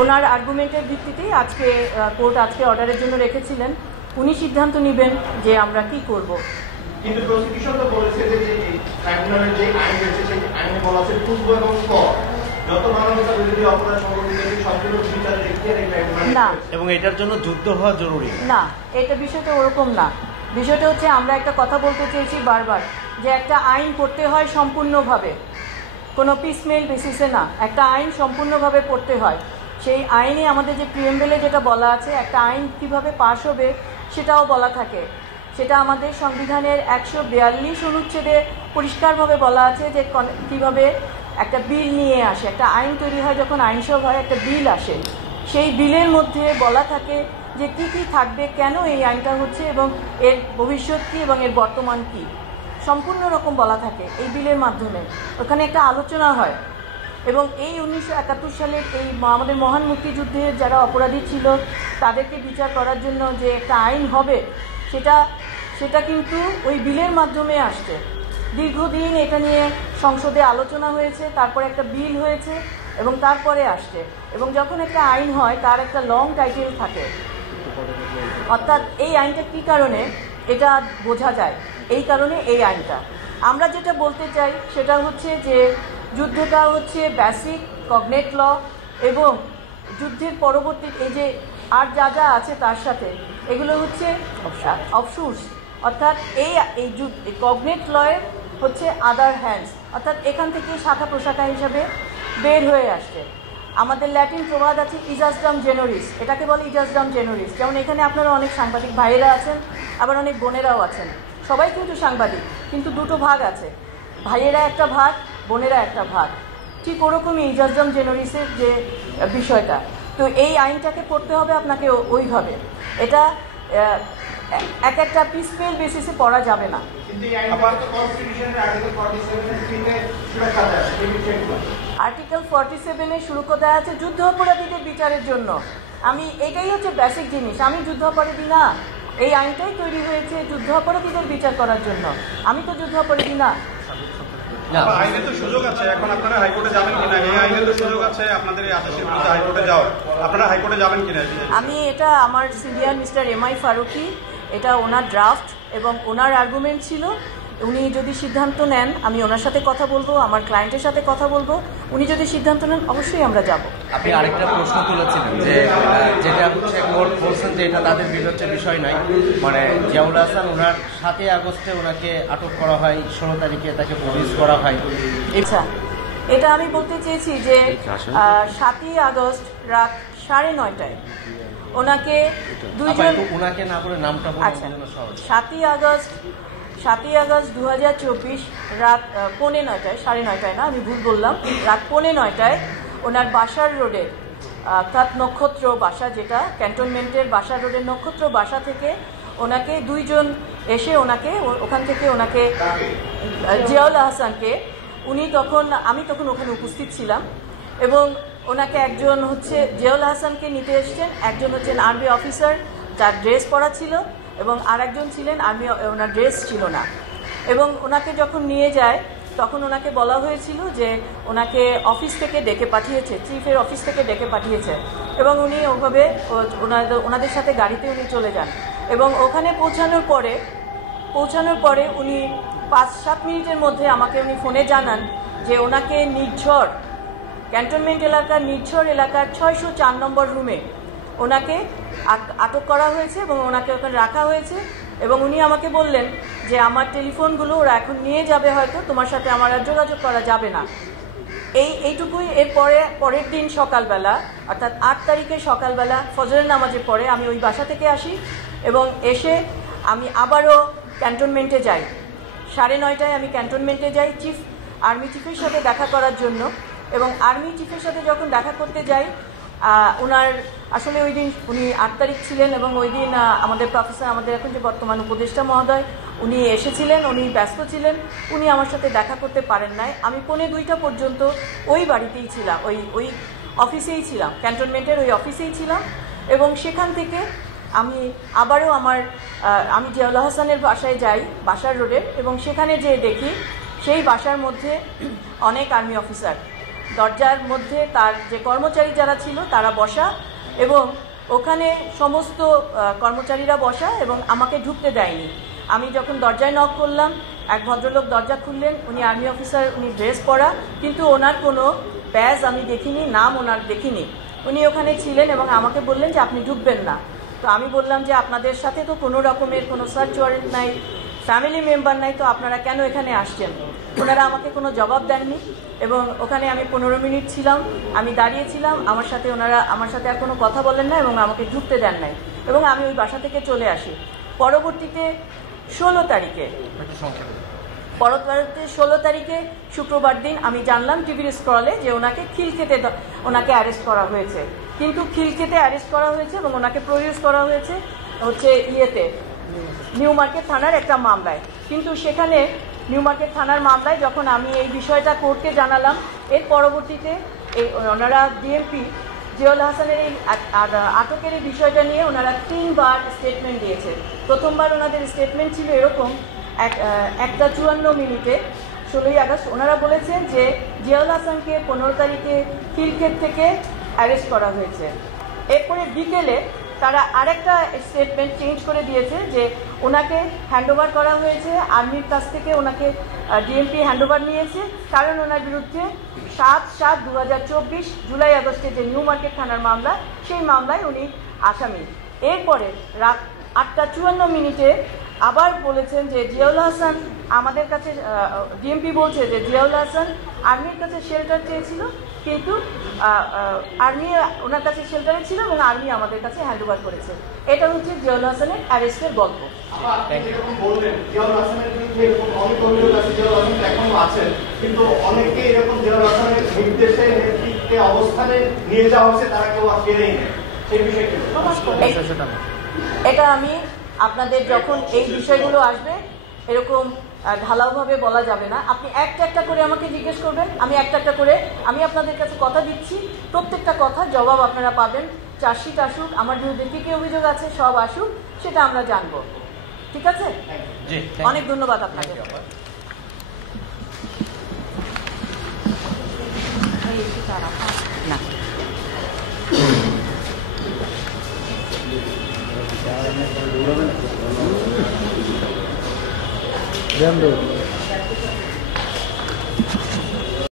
ওনার আর্গুমেন্টের ভিত্তিতেই আজকে কোর্ট আজকে অর্ডারের জন্য রেখেছিলেন। উনি সিদ্ধান্ত নেবেন যে আমরা কি করব। কিন্তু প্রসিকিউশন তো বলেছে যে ট্রাইব্যুনালের যে আইন রয়েছে সেই আইনে বলা আছে পূর্ব এবং পর যত মানবতা বিরোধী অপরাধ সংঘটিত হয়েছে সবগুলো বিচার দেখতে না, এবং এটার জন্য যুদ্ধ হওয়া জরুরি না। এটা বিষয়টা ওরকম না। বিষয়টা হচ্ছে আমরা একটা কথা বলতে চেয়েছি বারবার যে একটা আইন করতে হয় সম্পূর্ণভাবে, কোনো পিসমেল বেসিসে না। একটা আইন সম্পূর্ণভাবে পড়তে হয়। সেই আইনে আমাদের যে প্রিএমবেলে যেটা বলা আছে একটা আইন কিভাবে পাশ হবে সেটাও বলা থাকে। সেটা আমাদের সংবিধানের 142 অনুচ্ছেদে পরিষ্কারভাবে বলা আছে যে কিভাবে একটা বিল নিয়ে আসে, একটা আইন তৈরি হয়, যখন আইনসভা হয় একটা বিল আসে, সেই বিলের মধ্যে বলা থাকে যে কি কি থাকবে, কেন এই আইনটা হচ্ছে এবং এর ভবিষ্যৎ কী এবং এর বর্তমান কী, সম্পূর্ণ রকম বলা থাকে এই বিলের মাধ্যমে। ওখানে একটা আলোচনা হয় এবং এই 1971 সালের এই আমাদের মহান মুক্তিযুদ্ধের যারা অপরাধী ছিল তাদেরকে বিচার করার জন্য যে একটা আইন হবে সেটা কিন্তু ওই বিলের মাধ্যমে আসছে। দীর্ঘদিন এটা নিয়ে সংসদে আলোচনা হয়েছে, তারপরে একটা বিল হয়েছে এবং তারপরে আসছে। এবং যখন একটা আইন হয় তার একটা লং টাইটেল থাকে, অর্থাৎ এই আইনটা কী কারণে এটা বোঝা যায়, এই কারণে এই আইনটা। আমরা যেটা বলতে চাই সেটা হচ্ছে যে যুদ্ধটা হচ্ছে বেসিক কগনেট ল এবং যুদ্ধের পরবর্তী এই যে আর যা যা আছে তার সাথে এগুলো হচ্ছে অফশুটস, অর্থাৎ এই কগনেট লয়ের হচ্ছে আদার হ্যান্ডস, অর্থাৎ এখান থেকে শাখা প্রশাখা হিসাবে বের হয়ে আসছে। আমাদের ল্যাটিন প্রবাদ আছে ইজাসডাম জেনোরিস, এটাকে বলে ইজাসডাম জেনোরিস। যেমন এখানে আপনারা অনেক সাংবাদিক ভাইয়েরা আছেন, আবার অনেক বোনেরাও আছেন, সবাই কিন্তু সাংবাদিক, কিন্তু দুটো ভাগ আছে, ভাইয়েরা একটা ভাগ, বোনেরা একটা ভাগ। ঠিক ওরকমই ইজাসডাম জেনোরিসের যে বিষয়টা, তো এই আইনটাকে পড়তে হবে আপনাকে ওইভাবে। এটা এক একটা পিসমেল বেসিসে পড়া যাবে না। আর্টিকেল 47-এ শুরু কথা আছে যুদ্ধ অপরাধীদের বিচারের জন্য। এটাই হচ্ছে বেসিক জিনিস। আমি যুদ্ধ অপরাধী না, এই আইনটাই তৈরি হয়েছে যুদ্ধ অপরাধীদের বিচার করার জন্য। আমি তো যুদ্ধ অপরাধী না। আইনে তো সুযোগ আছে, এখন আপনারা হাইকোর্টে যাবেন কিনা? এই আইনে তো সুযোগ আছে আপনাদের এই আদেশের বিরুদ্ধে হাইকোর্টে যাওয়ার, আপনারা হাইকোর্টে যাবেন কিনা? এটা আমার সিনিয়র মিস্টার এমআই ফারুকি, এটা ওনার ড্রাফট এবং ওনার আর্গুমেন্ট ছিল। উনি যদি সিদ্ধান্ত নেন আমি ওনার সাথে কথা বলবো, আমার ক্লায়েন্টের সাথে কথা বলবো। উনি যদি সিদ্ধান্ত নেন অবশ্যই আমরা যাব। আপনি আরেকটা প্রশ্ন তুলেছিলেন যে যেটা হচ্ছে কোর্ট বলছেন যে এটা তাদের বিবেচ্য বিষয় নয়, মানে জিয়াউল হাসান ওনার 7 আগস্টে ওনাকে আটক করা হয়, 16 তারিখে তাকে পুলিশ করা হয়। আচ্ছা, এটা আমি বলতে চেয়েছি যে 7ই আগস্ট রাত 9:30টায় ওনাকে দুইজন, ওনাকে না বলে নামটা বলুন। আচ্ছা, 7ই আগস্ট 2024 রাত 9:45, 9:30 না, আমি ভুল বললাম, রাত 9:45টায় ওনার বাসার রোডের অর্থাৎ নক্ষত্র বাসা, যেটা ক্যান্টনমেন্টের বাসার রোডের নক্ষত্র বাসা থেকে ওনাকে দুইজন এসে ওখান থেকে ওনাকে জিয়াউল হাসানকে আমি তখন ওখানে উপস্থিত ছিলাম এবং ওনাকে একজন হচ্ছে জিয়াউল হাসানকে নিতে এসছেন, একজন হচ্ছেন আর্মি অফিসার যার ড্রেস পরা ছিল এবং আর একজন ছিলেন আর্মি, ওনার ড্রেস ছিল না। এবং ওনাকে যখন নিয়ে যায় তখন ওনাকে বলা হয়েছিল যে ওনাকে অফিস থেকে ডেকে পাঠিয়েছে, চিফের অফিস থেকে ডেকে পাঠিয়েছে এবং উনি ওভাবে ওনাদের সাথে গাড়িতে উনি চলে যান এবং ওখানে পৌঁছানোর পরে উনি 5-7 মিনিটের মধ্যে আমাকে উনি ফোনে জানান যে ওনাকে নির্ঝর, ক্যান্টনমেন্ট এলাকার নির্ঝর এলাকার 604 নম্বর রুমে ওনাকে আটক করা হয়েছে এবং ওনাকে ওখানে রাখা হয়েছে। এবং উনি আমাকে বললেন যে আমার টেলিফোনগুলো ওরা এখন নিয়ে যাবে, হয়তো তোমার সাথে আমার আর যোগাযোগ করা যাবে না। এইটুকুই। পরের দিন সকালবেলা অর্থাৎ 8 তারিখে সকালবেলা ফজরের নামাজের পরে আমি ওই বাসা থেকে আসি এবং এসে আমি আবারও ক্যান্টনমেন্টে যাই। 9:30টায় আমি ক্যান্টনমেন্টে যাই আর্মি চিফের সাথে দেখা করার জন্য। এবং আর্মি চিফের সাথে যখন দেখা করতে যাই ওনার আসলে ওই দিন উনি 8 তারিখ ছিলেন এবং ওই দিন আমাদের প্রফেসর, আমাদের এখন যে বর্তমান উপদেষ্টা মহোদয়, উনি এসেছিলেন, উনি ব্যস্ত ছিলেন, উনি আমার সাথে দেখা করতে পারেন নাই। আমি 1:45 পর্যন্ত ওই বাড়িতেই ছিলাম, ওই অফিসেই ছিলাম, ক্যান্টনমেন্টের ওই অফিসেই ছিলাম। এবং সেখান থেকে আমি আবারও আমি জিয়াউল হাসানের বাসায় যাই, বাসার রোডে, এবং সেখানে যেয়ে দেখি সেই বাসার মধ্যে অনেক আর্মি অফিসার দরজার মধ্যে তার যে কর্মচারী যারা ছিল তারা বসা এবং ওখানে সমস্ত কর্মচারীরা বসা এবং আমাকে ঢুকতে দেয়নি। আমি যখন দরজায় নক করলাম, এক ভদ্রলোক দরজা খুললেন, উনি আর্মি অফিসার, উনি ড্রেস পরা, কিন্তু ওনার কোনো ব্যাজ আমি দেখিনি, নাম ওনার দেখিনি। উনি ওখানে ছিলেন এবং আমাকে বললেন যে আপনি ঢুকবেন না। তো আমি বললাম যে আপনাদের সাথে তো কোনো রকমের কোনো সার্চ ওয়ারেন্ট নাই, ফ্যামিলি মেম্বার নাই, তো আপনারা কেন এখানে আসছেন? ওনারা আমাকে কোনো জবাব দেননি এবং ওখানে আমি 15 মিনিট ছিলাম, আমি দাঁড়িয়েছিলাম, ওনারা আমার সাথে আর কোনো কথা বলেন না এবং আমাকে ঢুকতে দেন নাই এবং আমি ওই বাসা থেকে চলে আসি। পরবর্তীতে 16 তারিখে শুক্রবার দিন আমি জানলাম টিভির স্ক্রলে যে ওনাকে খিলক্ষেতে ওনাকে অ্যারেস্ট করা হয়েছে। কিন্তু খিলক্ষেতে অ্যারেস্ট করা হয়েছে এবং ওনাকে প্রডিউস করা হয়েছে হচ্ছে নিউ মার্কেট থানার একটা মামলায়। কিন্তু সেখানে নিউ মার্কেট থানার মামলায় যখন আমি এই বিষয়টা কোর্টকে জানালাম, এর পরবর্তীতে ওনারা ডিএমপি জিয়াউল হাসানের এই আটকের এই বিষয়টা নিয়ে ওনারা 3 বার স্টেটমেন্ট দিয়েছে। প্রথমবার ওনাদের স্টেটমেন্ট ছিল এরকম, 1:54 16ই আগস্ট ওনারা বলেছেন যে জিয়াউল হাসানকে 15 তারিখে খিলক্ষেত থেকে অ্যারেস্ট করা হয়েছে। এরপরে বিকেলে তারা আরেকটা স্টেটমেন্ট চেঞ্জ করে দিয়েছে যে ওনাকে হ্যান্ডওভার করা হয়েছে আর্মির কাছ থেকে, ওনাকে ডিএমপি হ্যান্ডওভার নিয়েছে কারণ ওনার বিরুদ্ধে 7/7/2024 জুলাই আগস্টে যে নিউ মার্কেট থানার মামলা, সেই মামলায় উনি আসামি। এরপরে রাত 8:54 আবার বলেছেন যে জিয়াউল হাসান আমাদের কাছে, ডিএমপি বলছে যে জিয়াউল হাসান আর্মির কাছে শেল্টার চেয়েছিল, কিন্তু আর্মি ওনার কাছে শেল্টারে ছিল এবং আর্মি আমাদের কাছে হ্যান্ডওভার করেছে। এটা হচ্ছে জিয়াউল হাসানের অ্যারেস্টের গল্প। কিন্তু অনেকে এরকম জিয়াউল হাসানের নির্দেশে নেতৃত্বে অবস্থানে নিয়ে যাওয়া হচ্ছে, তারা কেউ আর পেরেই নেই, সেই বিষয়টি এটা আমি আপনাদের যখন এই বিষয়গুলো আসবে এরকম ঢালাওভাবে বলা যাবে না। আপনি একটা করে আমাকে জিজ্ঞেস করবেন, আমি একটা করে আমি আপনাদের কাছে কথা দিচ্ছি, প্রত্যেকটা কথা জবাব আপনারা পাবেন। চার্জশিট আসুক, আমার বিরুদ্ধে কী কী অভিযোগ আছে সব আসুক, সেটা আমরা জানবো। ঠিক আছে? অনেক ধন্যবাদ আপনাকে। না